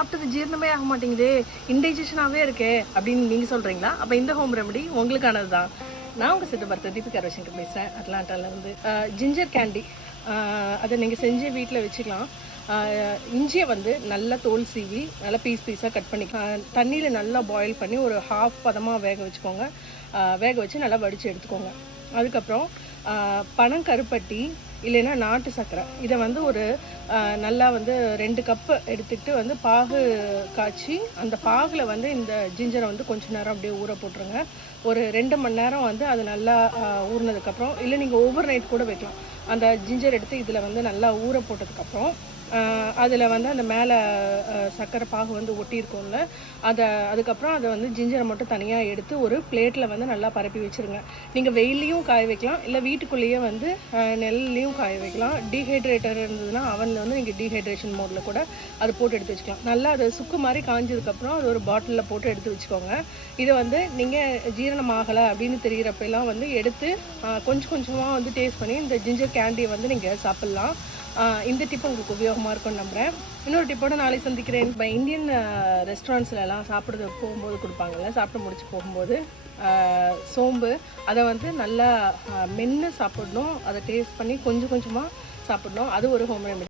சாப்பிட்டது ஜீரணமே ஆக மாட்டேங்குதே, இன்டைஜஷனாகவே இருக்கே அப்படின்னு நீங்கள் சொல்கிறீங்களா? அப்போ இந்த ஹோம் ரெமடி உங்களுக்கானது தான். நான் உங்கள் சித்த மருத்துவர் தீபிகா ரவிசங்கர் பேசுகிறேன், அட்லாண்டாவிலேருந்து. ஜிஞ்சர் கேண்டி அதை நீங்கள் செஞ்சு வீட்டில் வச்சுக்கலாம். இஞ்சியை வந்து நல்லா தோல் சீவி நல்லா பீஸாக கட் பண்ணி தண்ணியில் நல்லா பாயில் பண்ணி ஒரு ஹாஃப் பதமாக வேக வச்சுக்கோங்க. வேக வச்சு நல்லா வடித்து எடுத்துக்கோங்க. அதுக்கப்புறம் பனங்கருப்பட்டி இல்லைன்னா நாட்டு சர்க்கரை, இதை வந்து ஒரு நல்லா வந்து 2 கப்பு எடுத்துக்கிட்டு வந்து பாகு காய்ச்சி அந்த பாகில் வந்து இந்த ஜிஞ்சரை வந்து கொஞ்சம் நேரம் அப்படியே ஊற போட்டுருங்க. ஒரு 2 மணி நேரம் வந்து அது நல்லா ஊறினதுக்கப்புறம், இல்லை நீங்கள் ஓவர் நைட் கூட வைக்கலாம். அந்த ஜிஞ்சர் எடுத்து இதில் வந்து நல்லா ஊற போட்டதுக்கப்புறம் அதில் வந்து அந்த மேலே சர்க்கரை பாகு வந்து ஒட்டியிருக்கோம்ல, அதுக்கப்புறம் அதை வந்து ஜிஞ்சரை மட்டும் தனியாக எடுத்து ஒரு பிளேட்டில் வந்து நல்லா பரப்பி வச்சுருங்க. நீங்கள் வெயிலையும் காய வைக்கலாம், இல்லை வீட்டுக்குள்ளேயே வந்து நெல்லையும் காய வைக்கலாம். டீஹைட்ரேட்டர் இருந்ததுன்னா அவனில் வந்து நீங்கள் டீஹைட்ரேஷன் மோடில் கூட அது போட்டு எடுத்து வச்சுக்கலாம். நல்லா அது சுக்கு மாதிரி காஞ்சதுக்கப்புறம் அது ஒரு பாட்டிலில் போட்டு எடுத்து வச்சுக்கோங்க. இதை வந்து நீங்கள் ஜீரணம் ஆகலை அப்படின்னு தெரிகிறப்பெல்லாம் வந்து எடுத்து கொஞ்சம் கொஞ்சமாக வந்து டேஸ்ட் பண்ணி இந்த ஜிஞ்சர் கேண்டியை வந்து நீங்கள் சாப்பிட்லாம். இந்த டிப் உங்களுக்கு உபயோகமாக இருக்கும்னு நம்புகிறேன். இன்னொரு டிப்போட நாளை சந்திக்கிறேன். இப்போ இந்தியன் ரெஸ்டாரண்ட்ஸ்லாம் சாப்பிட்றது போகும்போது கொடுப்பாங்கல்ல, சாப்பிட்டு முடிச்சு போகும்போது சோம்பு அதை வந்து நல்லா மென்று சாப்பிடணும். அதை டேஸ்ட் பண்ணி கொஞ்சம் கொஞ்சமாக சாப்பிடணும். அது ஒரு ஹோம் ரெமெடி.